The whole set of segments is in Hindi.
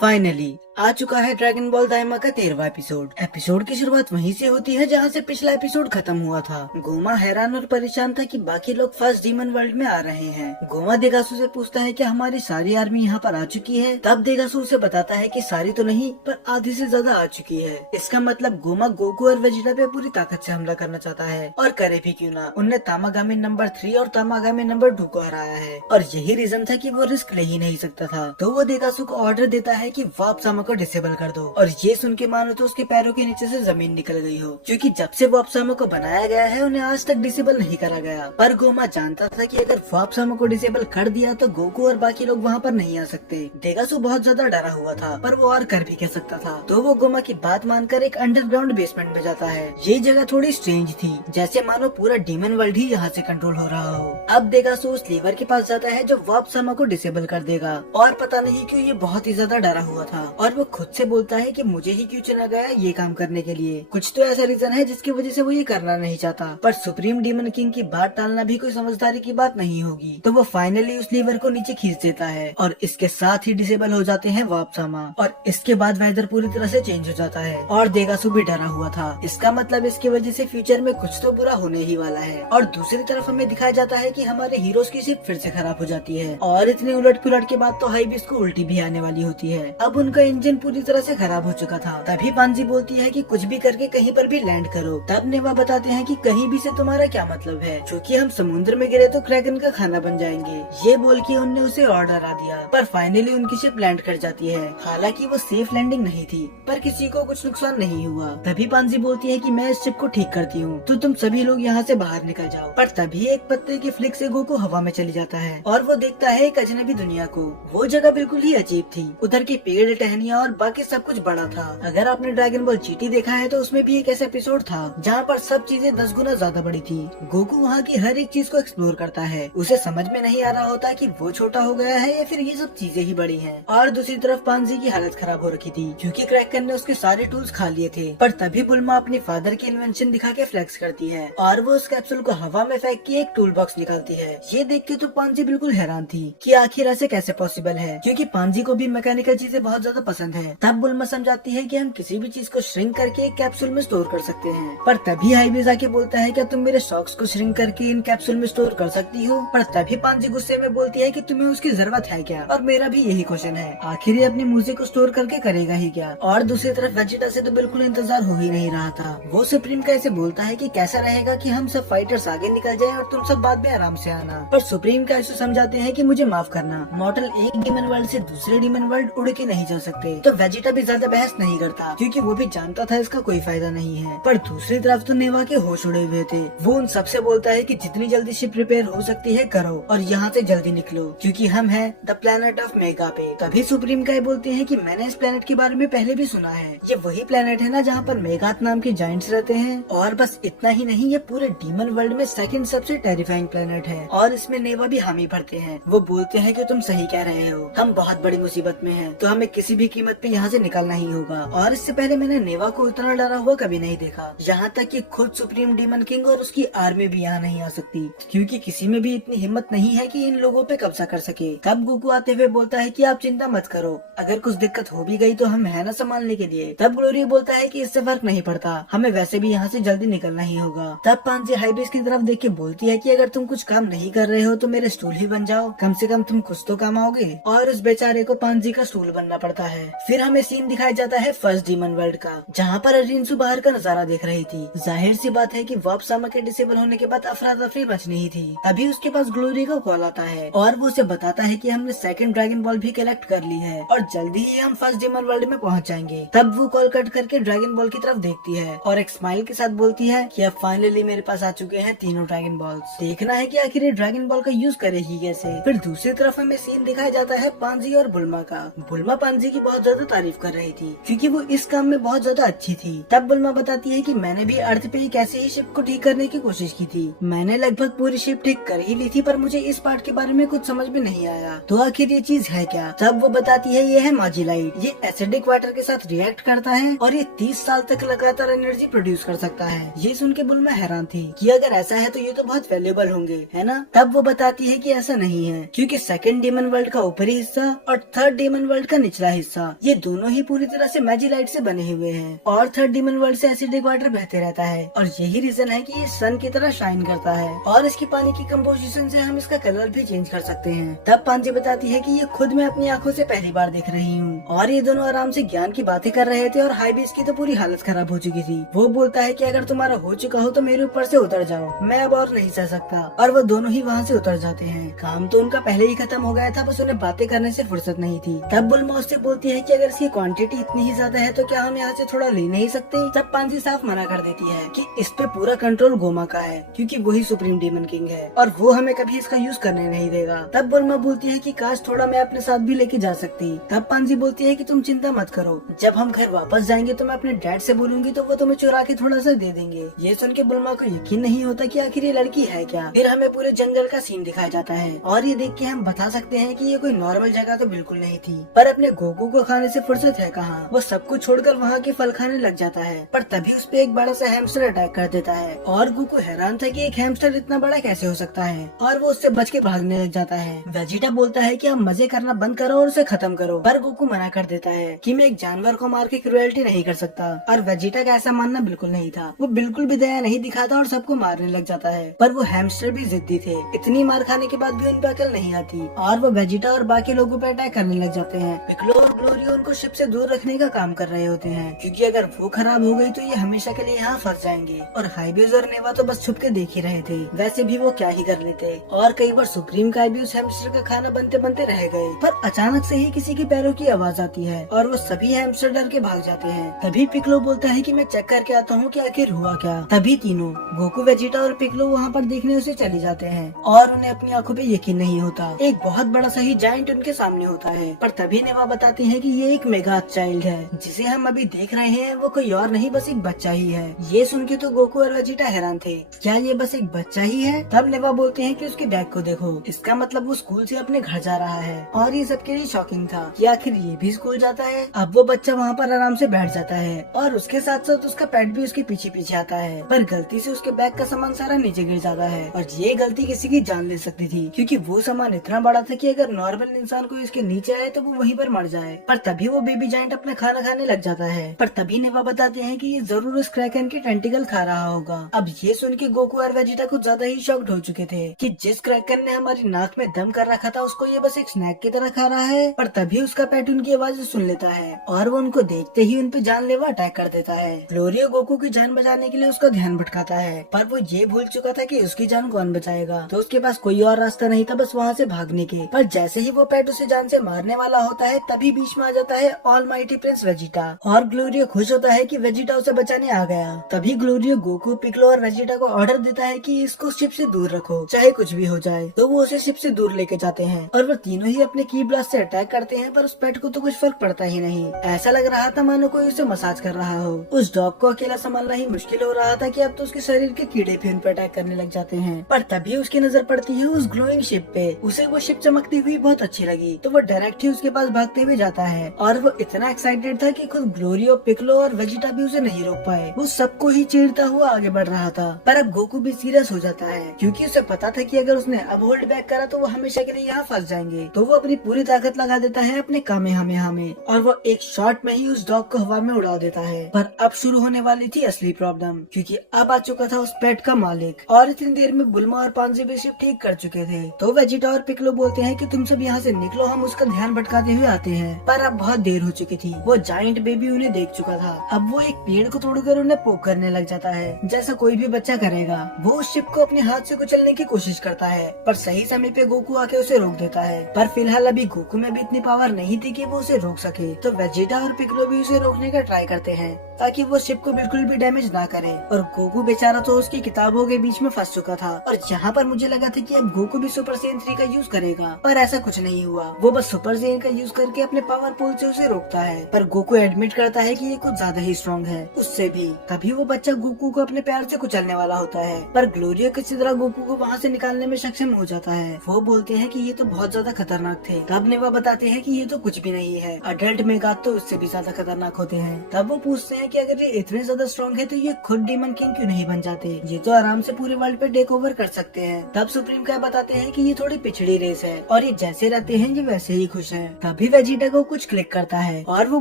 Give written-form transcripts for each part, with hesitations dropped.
फाइनली आ चुका है ड्रैगन बॉल दाइमा का 13वां एपिसोड। एपिसोड की शुरुआत वहीं से होती है जहां से पिछला एपिसोड खत्म हुआ था। गोमा हैरान और परेशान था कि बाकी लोग फर्स्ट डीमन वर्ल्ड में आ रहे हैं। गोमा देगासू से पूछता है कि हमारी सारी आर्मी यहाँ पर आ चुकी है। तब देगासू उसे बताता है कि सारी तो नहीं पर आधी से ज्यादा आ चुकी है। इसका मतलब गोमा गोकू और वेजिटा पे पूरी ताकत से हमला करना चाहता है, और करे भी क्यों ना। उनने तामागामी नंबर 3 और तामागामी नंबर 2 को हराया है, और यही रीजन था कि वो रिस्क ले ही नहीं सकता था। तो वो देगासू को ऑर्डर देता है कि वापसामा को डिसेबल कर दो, और ये सुन के मानो तो उसके पैरों के नीचे से जमीन निकल गई हो, क्योंकि जब से वापसामा को बनाया गया है उन्हें आज तक डिसेबल नहीं करा गया। पर गोमा जानता था कि अगर वापसामा को डिसेबल कर दिया तो गोकू और बाकी लोग वहाँ पर नहीं आ सकते। देगासू बहुत ज्यादा डरा हुआ था, पर वो और कर भी कह सकता था। तो वो गोमा की बात मानकर एक अंडरग्राउंड बेसमेंट में जाता है। ये जगह थोड़ी स्ट्रेंज थी, जैसे मानो पूरा डीमन वर्ल्ड ही यहाँ से कंट्रोल हो रहा हो। अब देगासू उस लीवर के पास जाता है जो वापसामा को डिसेबल कर देगा, और पता नहीं क्यों ये बहुत ही ज्यादा डरा हुआ था, और वो खुद से बोलता है कि मुझे ही क्यों चुना गया ये काम करने के लिए। कुछ तो ऐसा रीजन है जिसकी वजह से वो ये करना नहीं चाहता, पर सुप्रीम डीमन किंग की बात टालना भी कोई समझदारी की बात नहीं होगी। तो वो फाइनली उस लीवर को नीचे खींच देता है, और इसके साथ ही डिसेबल हो जाते हैं वापसामा, और इसके बाद वेदर पूरी तरह से चेंज हो जाता है। और देगासू भी डरा हुआ था, इसका मतलब इसकी वजह से फ्यूचर में कुछ तो बुरा होने ही वाला है। और दूसरी तरफ हमें दिखाया जाता है कि हमारे हीरोज की शिप फिर से खराब हो जाती है, और इतने उलट पुलट के बाद तो हाइबिस को उल्टी भी आने वाली होती है। अब उनका इंजन पूरी तरह से खराब हो चुका था। तभी पांजी बोलती है कि कुछ भी करके कहीं पर भी लैंड करो। तब नेवा बताते हैं कि कहीं भी से तुम्हारा क्या मतलब है, क्योंकि हम समुद्र में गिरे तो क्रैगन का खाना बन जाएंगे। ये बोल के उनने उसे और डरा दिया, पर फाइनली उनकी शिप लैंड कर जाती है। हालांकि वो सेफ लैंडिंग नहीं थी, पर किसी को कुछ नुकसान नहीं हुआ। तभी पांजी बोलती है कि मैं इस शिप को ठीक करती हूँ, तो तुम सभी लोग यहाँ से बाहर निकल जाओ। पर तभी एक पत्ते के फ्लिक से गोकू हवा में चली जाता है, और वो देखता है एक अजनबी दुनिया को। वो जगह बिल्कुल ही अजीब थी, उधर के पेड़, टहनियाँ और बाकी सब कुछ बड़ा था। अगर आपने ड्रैगन बॉल जीटी देखा है तो उसमें भी एक ऐसा एपिसोड था जहाँ पर सब चीजें 10 गुना ज्यादा बड़ी थी। गोकू वहाँ की हर एक चीज को एक्सप्लोर करता है। उसे समझ में नहीं आ रहा होता कि वो छोटा हो गया है या फिर ये सब चीजें ही बड़ी हैं। और दूसरी तरफ पांजी की हालत खराब हो रखी थी, क्योंकि क्रैकन ने उसके सारे टूल्स खा लिए थे। पर तभी बुल्मा अपनी फादर की इन्वेंशन दिखा के फ्लेक्स करती है, और वो उस कैप्सूल को हवा में फेंक के एक टूल बॉक्स निकालती है। ये देख के तो पांजी बिल्कुल हैरान थी कि आखिर ऐसे कैसे पॉसिबल है, क्योंकि पांजी को भी मैकेनिकल चीजें बहुत ज्यादा पसंद है। तब बुल्मा समझाती है कि हम किसी भी चीज को श्रिंक करके एक कैप्सूल में स्टोर कर सकते हैं। पर तभी हाइबिस आके बोलता है क्या तुम मेरे सॉक्स को श्रिंक करके इन कैप्सूल में स्टोर कर सकती हो। पर तभी पांजी गुस्से में बोलती है कि तुम्हें उसकी जरूरत है क्या, और मेरा भी यही क्वेश्चन है, आखिर ये अपनी म्यूजिक को स्टोर करके करेगा ही क्या। और दूसरी तरफ वेजिटा से तो बिल्कुल इंतजार हो ही नहीं रहा था। वो सुप्रीम का ऐसे बोलता है कि कैसा रहेगा कि हम सब फाइटर्स आगे निकल जाए और तुम सब बाद में आराम से आना। पर सुप्रीम का ऐसे समझाते हैं कि मुझे माफ करना, मॉडल एक डीमन वर्ल्ड से दूसरे डीमन वर्ल्ड उड़ के नहीं जा सकते। तो वेजिटा भी ज्यादा बहस नहीं करता, क्योंकि वो भी जानता था इसका कोई फायदा नहीं है। पर दूसरी तरफ तो नेवा के होश उड़े हुए थे। वो उन सबसे बोलता है कि जितनी जल्दी शिप रिपेयर हो सकती है करो, और यहाँ से जल्दी निकलो, क्योंकि हम हैं द प्लेनेट ऑफ मेगा पे। तभी सुप्रीम गाय बोलते हैं कि मैंने इस प्लेनेट के बारे में पहले भी सुना है। ये वही प्लेनेट है ना जहाँ पर मेगाथ नाम के जायंट्स रहते हैं। और बस इतना ही नहीं, ये पूरे डीमन वर्ल्ड में सेकंड सबसे टेरिफाइंग प्लेनेट है, और इसमें नेवा भी हामी भरते हैं। वो बोलते हैं कि तुम सही कह रहे हो, हम बहुत बड़ी मुसीबत में हैं, तो हमें किसी भी कीमत पे यहाँ से निकलना ही होगा। और इससे पहले मैंने नेवा को इतना डरा हुआ कभी नहीं देखा। यहाँ तक कि खुद सुप्रीम डीमन किंग और उसकी आर्मी भी यहाँ नहीं आ सकती, क्योंकि किसी में भी इतनी हिम्मत नहीं है कि इन लोगों पे कब्जा कर सके। तब गोकू आते हुए बोलता है कि आप चिंता मत करो, अगर कुछ दिक्कत हो भी गई तो हम है ना संभालने के लिए। तब ग्लोरी बोलता है कि इससे फर्क नहीं पड़ता, हमें वैसे भी यहाँ से जल्दी निकलना ही होगा। तब पांजी हाइबिस की तरफ देख के बोलती है कि अगर तुम कुछ काम नहीं कर रहे हो तो मेरे स्टूल ही बन जाओ, कम से कम तुम कुछ तो काम आओगे। और उस बेचारे को पांजी का स्टूल बनना पड़ता है। फिर हमें सीन दिखाया जाता है फर्स्ट डीमन वर्ल्ड का, जहाँ पर अरिंसु बाहर का नजारा देख रही थी। जाहिर सी बात है कि वापसामा के डिसेबल होने के बाद अफरा तफरी बचनी ही थी। अभी उसके पास ग्लोरी का कॉल आता है, और वो उसे बताता है कि हमने सेकंड ड्रैगन बॉल भी कलेक्ट कर ली है, और जल्दी ही हम फर्स्ट डीमन वर्ल्ड में पहुँच जाएंगे। तब वो कॉल कट करके ड्रैगन बॉल की तरफ देखती है, और एक स्माइल के साथ बोलती है कि अब फाइनली मेरे पास आ चुके हैं तीनों ड्रैगन बॉल्स। देखना है कि आखिर ये ड्रैगन बॉल का यूज करेगी कैसे। फिर दूसरी तरफ हमें सीन दिखाया जाता है पांजी और बुल्मा का। बुल्मा पांजी की बहुत ज्यादा तारीफ कर रही थी, क्योंकि वो इस काम में बहुत ज्यादा अच्छी थी। तब बुल्मा बताती है कि मैंने भी अर्थ पे एक ऐसे ही शिप को ठीक करने की कोशिश की थी। मैंने लगभग पूरी शिप ठीक कर ही ली थी, पर मुझे इस पार्ट के बारे में कुछ समझ में नहीं आया, तो आखिर ये चीज है क्या। तब वो बताती है ये है माजिलाइट, ये एसिडिक वाटर के साथ रिएक्ट करता है, और ये 30 साल तक लगातार एनर्जी प्रोड्यूस कर सकता है। ये सुन के बुल्मा हैरान थी कि अगर ऐसा है तो ये तो बहुत वैल्यूएबल होंगे, है ना। तब वो बताती है कि ऐसा नहीं है, क्योंकि सेकंड डीमन वर्ल्ड का ऊपरी हिस्सा और थर्ड डीमन वर्ल्ड का निचला हिस्सा ये दोनों ही पूरी तरह से मैजिलाइट से बने हुए हैं और थर्ड डीमन वर्ल्ड से एसिडिक वाटर बहते रहता है और यही रीजन है कि ये सन की तरह शाइन करता है और इसकी पानी की कंपोजिशन से हम इसका कलर भी चेंज कर सकते हैं। तब पांजी बताती है कि ये खुद मैं अपनी आंखों से पहली बार देख रही हूँ और ये दोनों आराम से ज्ञान की बातें कर रहे थे और हाईबीस की तो पूरी हालत खराब हो चुकी थी। वो बोलता है कि अगर तुम्हारा हो चुका हो तो मेरे ऊपर से उतर जाओ, मैं अब और नहीं सह सकता और वो दोनों ही वहाँ से उतर जाते हैं। काम तो उनका पहले ही खत्म हो गया था, बस उन्हें बातें करने से फुर्सत नहीं थी। तब बुल्मा उससे बोलती है कि अगर इसकी क्वांटिटी इतनी ही ज्यादा है तो क्या हम यहाँ से थोड़ा ले नहीं सकते। तब पांजी साफ मना कर देती है कि इस पे पूरा कंट्रोल गोमा का है क्योंकि वही सुप्रीम डीमन किंग है और वो हमें कभी इसका यूज करने नहीं देगा। तब बुल्मा बोलती है कि काश थोड़ा मैं अपने साथ भी लेके जा सकती। तब पांजी बोलती है कि तुम चिंता मत करो, जब हम घर वापस जाएंगे तो मैं अपने डैड से बोलूंगी तो वो तुम्हें चुरा के थोड़ा सा दे देंगे। ये सुन के बुल्मा को यकीन नहीं होता कि आखिर ये लड़की है क्या। फिर हमें पूरे जंगल का सीन दिखाया जाता है और ये देख के हम बता सकते हैं कि ये कोई नॉर्मल जगह तो बिल्कुल नहीं थी, पर अपने गोकू को खाने से फुर्सत है कहाँ। वो सब कुछ छोड़कर वहाँ के फल खाने लग जाता है, पर तभी उस पे एक बड़ा सा हैमस्टर अटैक कर देता है और गोकू हैरान था कि एक हैमस्टर इतना बड़ा कैसे हो सकता है और वो उससे बच के भागने लग जाता है। वेजिटा बोलता है कि आप मजे करना बंद करो और उसे खत्म करो, पर गोकू मना कर देता है कि मैं एक जानवर को मार के क्रुएल्टी नहीं कर सकता और वेजिटा का ऐसा मानना बिल्कुल नहीं था। वो बिल्कुल भी दया नहीं दिखाता और सबको मारने लग जाता है, पर वो हैमस्टर भी जिद्दी थे। इतनी मार खाने के बाद भी उन पे अकल नहीं आती और वो वेजिटा और बाकी लोगों पे अटैक करने लग जाते हैं। पिकलो और ग्लोरियो उनको शिप से दूर रखने का काम कर रहे होते हैं क्योंकि अगर वो खराब हो गई तो ये हमेशा के लिए यहाँ फंस जाएंगे और हाईबीज और नेवा तो बस छुप के देख ही रहे थे। वैसे भी वो क्या ही कर लेते और कई बार सुप्रीम का भी उस हैमस्टर का खाना बनते बनते रह गए, पर अचानक से ही किसी के पैरों की आवाज आती है और वो सभी हैमस्टर डर के भाग जाते हैं। तभी पिकलो बोलता है कि मैं चेक करके आता हूँ कि आखिर हुआ क्या। तभी तीनों गोकू, वेजिटा और पिकलो वहाँ पर देखने उसे चले जाते हैं और उन्हें अपनी आंखों पे यकीन नहीं होता। एक बहुत बड़ा सा ही जायंट उनके सामने होता है, पर तभी नेवा बताती है कि ये एक मेगा चाइल्ड है जिसे हम अभी देख रहे हैं, वो कोई और नहीं बस एक बच्चा ही है। ये सुन के तो गोकू और वेजिटा हैरान थे, क्या ये बस एक बच्चा ही है। तब नेवा बोलते हैं कि उसके बैग को देखो, इसका मतलब वो स्कूल से अपने घर जा रहा है और ये सबके लिए शॉकिंग था कि आखिर ये भी स्कूल जाता है। अब वो बच्चा वहाँ पर आराम से बैठ जाता है और उसके साथ साथ उसका पेट भी उसके पीछे पीछे आता है, पर गलती से उसके बैग का सामान सारा नीचे गिर जाता है और ये गलती किसी की जान ले सकती थी क्योंकि वो सामान इतना बड़ा था कि अगर नॉर्मल इंसान को इसके नीचे आए तो वो वहीं पर मर जाए। पर तभी वो बेबी जायंट अपना खाना खाने लग जाता है, पर तभी नेवा बताते हैं कि ये जरूर उस क्रैकन के टेंटिकल खा रहा होगा। अब ये सुन के गोकू और वेजिटा कुछ ज्यादा ही शॉक्ड हो चुके थे कि जिस क्रैकन ने हमारी नाक में दम कर रखा था उसको ये बस एक स्नैक की तरह खा रहा है। पर तभी उसका पेट उनकी आवाज सुन लेता है और वो उनको देखते ही उन पे जानलेवा अटैक कर देता है। ग्लोरियो गोकू की जान बचाने के लिए उसका ध्यान भटकाता है, पर वो ये भूल चुका था कि उसकी जान कौन बचाएगा, तो उसके पास कोई और रास्ता नहीं था बस वहाँ से भागने के। पर जैसे ही वो पेट उसे जान से मारने वाला होता है तभी बीच में आ जाता है ऑलमाइटी प्रिंस वेजिटा और ग्लोरियो खुश होता है कि वेजिटा उसे बचाने आ गया। तभी ग्लोरियो गोकू, पिकलो और वेजिटा को ऑर्डर देता है कि इसको शिप से दूर रखो चाहे कुछ भी हो जाए, तो वो उसे शिप से दूर लेके जाते हैं और वो तीनों ही अपने की ब्लास्ट से अटैक करते हैं, पर उस पेट को तो कुछ फर्क पड़ता ही नहीं। ऐसा लग रहा था मानो कोई उसे मसाज कर रहा हो। उस डॉग को अकेला संभालना ही मुश्किल हो रहा था कि अब तो उसके शरीर के कीड़े भी उन पर अटैक करने लग जाते हैं। पर तभी उसकी नजर पड़ती है उस ग्लोइंग शिप पे। उसे वो शिप चमकती हुई बहुत अच्छी लगी तो वो डायरेक्ट ही उसके पास भागते हुए जाता है और वो इतना एक्साइटेड था कि खुद ग्लोरियो, पिकलो और वेजिटा भी उसे नहीं रोक पाए। वो सबको ही चीरता हुआ आगे बढ़ रहा था, पर अब गोकू भी सीरियस हो जाता है क्योंकि उसे पता था कि अगर उसने अब होल्ड बैक करा तो वो हमेशा के लिए यहाँ फंस जाएंगे। तो वो अपनी पूरी ताकत लगा देता है अपने कामेहामेहा में और वो एक शॉट में ही उस डॉग को हवा में उड़ा देता है। पर अब शुरू होने वाली थी असली प्रॉब्लम क्योंकि अब आ चुका था उस पेट का मालिक और इतनी देर में बुल्मा और पांजी भी शिप ठीक कर चुके थे। तो वेजिटा और पिकलो बोलते हैं कि तुम सब यहाँ से निकलो, हम उसका ध्यान भटकाते हुए आते हैं। पर अब बहुत देर हो चुकी थी, वो जायंट बेबी उन्हें देख चुका था। अब वो एक पेड़ को तोड़कर उन्हें पोक करने लग जाता है जैसा कोई भी बच्चा करेगा। वो उस शिप को अपने हाथ से कुचलने की कोशिश करता है, पर सही समय पे गोकू आके उसे रोक देता है। पर फिलहाल अभी गोकू में भी इतनी पावर नहीं थी कि वो उसे रोक सके, तो वेजिटा और पिकलो भी उसे रोकने का ट्राई करते हैं ताकि वो शिप को बिल्कुल भी डैमेज ना करे। और गोकू बेचारा तो उसकी किताबों के बीच में फंस चुका था और यहाँ पर मुझे लगा था कि अब गोकू भी सुपर सेन 3 का यूज करेगा, पर ऐसा कुछ नहीं हुआ। वो बस सुपर सेन का यूज करके अपने पावर पूल से उसे रोकता है, पर गोकू एडमिट करता है कि ये कुछ ज्यादा ही स्ट्रॉन्ग है उससे भी। तभी वो बच्चा गोकू को अपने पैर से कुचलने वाला होता है, पर ग्लोरियो किसी तरह गोकू को वहाँ से निकालने में सक्षम हो जाता है। वो बोलते हैं कि ये तो बहुत ज्यादा खतरनाक थे। तब नेवा बताते हैं कि ये तो कुछ भी नहीं है, अडल्ट मेगाथ तो उससे भी ज्यादा खतरनाक होते हैं। तब वो पूछते हैं हैं कि अगर ये इतने ज्यादा स्ट्रॉन्ग है तो ये खुद डीमन किंग क्यों नहीं बन जाते, ये तो आराम से पूरे वर्ल्ड पे टेक ओवर कर सकते हैं। तब सुप्रीम क्या बताते हैं कि ये थोड़ी पिछड़ी रेस है और ये जैसे रहते हैं ये वैसे ही खुश हैं। तभी वेजिटा को कुछ क्लिक करता है और वो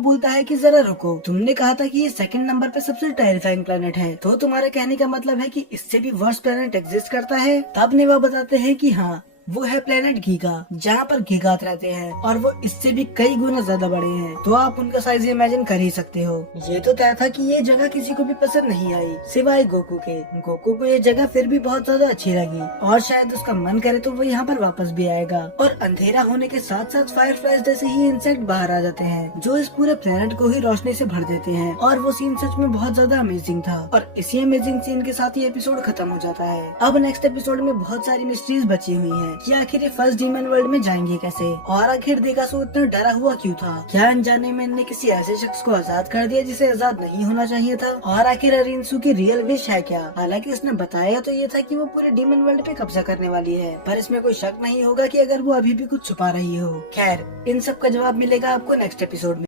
बोलता है कि जरा रुको, तुमने कहा था कि ये सेकंड नंबर पे सबसे टेरिफाइंग प्लेनेट है, तो तुम्हारे कहने का मतलब है कि इससे भी वर्स्ट प्लेनेट एग्जिस्ट करता है। तब नेवा बताते हैं कि हाँ, वो है प्लेनेट गीगा, जहाँ पर गीगात रहते हैं और वो इससे भी कई गुना ज्यादा बड़े हैं। तो आप उनका साइज इमेजिन कर ही सकते हो। ये तो तय था कि ये जगह किसी को भी पसंद नहीं आई सिवाय गोकू के। गोकू को ये जगह फिर भी बहुत ज्यादा अच्छी लगी और शायद उसका मन करे तो वो यहाँ पर वापस भी आएगा। और अंधेरा होने के साथ साथ फायरफ्लाइज जैसे ही इंसेक्ट बाहर आ जाते हैं जो इस पूरे प्लेनेट को ही रोशनी से भर देते हैं। और वो सीन सच में बहुत ज्यादा अमेजिंग था और इसी अमेजिंग सीन के साथ ये एपिसोड खत्म हो जाता है। अब नेक्स्ट एपिसोड में बहुत सारी मिस्ट्रीज बची हुई है कि आखिर ये फर्स्ट डीमन वर्ल्ड में जाएंगे कैसे, और आखिर देगासो इतना डरा हुआ क्यों था, क्या अनजाने में इनने किसी ऐसे शख्स को आजाद कर दिया जिसे आजाद नहीं होना चाहिए था, और आखिर अरिंसू की रियल विश है क्या। हालांकि उसने बताया तो ये था कि वो पूरे डीमन वर्ल्ड पे कब्जा करने वाली है, पर इसमें कोई शक नहीं होगा कि अगर वो अभी भी कुछ छुपा रही हो। खैर, इन सब का जवाब मिलेगा आपको नेक्स्ट एपिसोड में।